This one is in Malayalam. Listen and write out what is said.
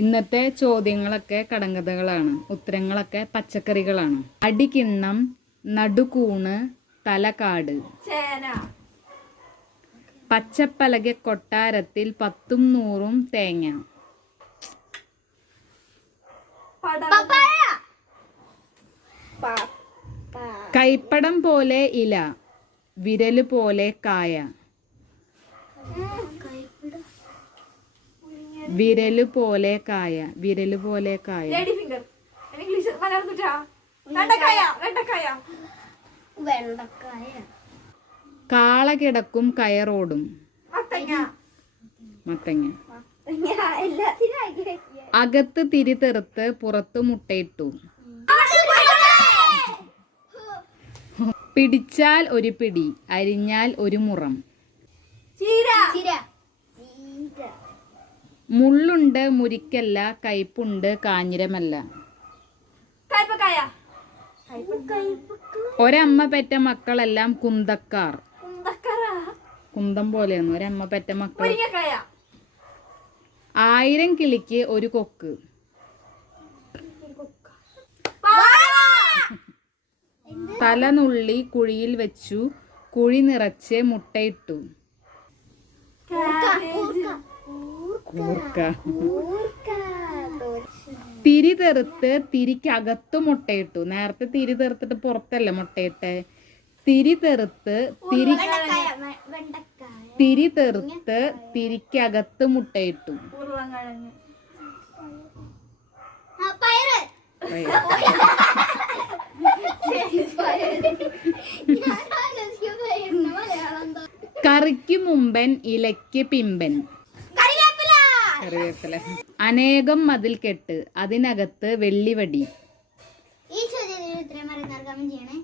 ഇന്നത്തെ ചോദ്യങ്ങളൊക്കെ കടങ്കഥകളാണ്, ഉത്തരങ്ങളൊക്കെ പച്ചക്കറികളാണ്. അടികിണ്ണം, നടുകൂണ്, തലക്കാട്. പച്ചപ്പലക കൊട്ടാരത്തിൽ 10ഉം 100ഉം തേങ്ങ. കൈപ്പടം പോലെ ഇല, വിരല് പോലെ കായ. വിരല് പോലെ കായ, വിരല് പോലെ കായ. കാള കിടക്കും കയറോടും. മത്തങ്ങ. അകത്ത് തിരി തെറുത്ത് പുറത്ത് മുട്ടയിട്ടു. പിടിച്ചാൽ ഒരു പിടി, അരിഞ്ഞാൽ ഒരു മുറം. മുള്ളുണ്ട് മുരിക്കല്ല, കയ്പുണ്ട് കാഞ്ഞിരമല്ല. ഒരമ്മ പെറ്റ മക്കളെല്ലാം കുന്തക്കാർ. കുന്തം പോലെയാണ് ഒരമ്മ പെറ്റ മക്കൾ. 1000 കിളിക്ക് ഒരു കൊക്ക്. തലനുള്ളി കുഴിയിൽ വെച്ചു, കുഴി നിറച്ച് മുട്ടയിട്ടു. കൂർക്ക. തിരി തെറുത്ത് തിരിക്കകത്ത് മുട്ടയിട്ടു. നേരത്തെ തിരി തെറുത്തിട്ട് പുറത്തല്ല മുട്ടയിട്ടെ. തിരി തെറുത്ത് തിരിക്കകത്ത് മുട്ടയിട്ടു. കറിക്ക് മുമ്പൻ ഇലയ്ക്ക് പിമ്പൻ. കറിവേപ്പില. അനേകം മതിൽ കെട്ട്, അതിനകത്ത് വെള്ളിവടി. ഈ ചോദ്യത്തിന് ഉത്തരം അറിയുന്നവർ കമന്റ് ചെയ്യണേ.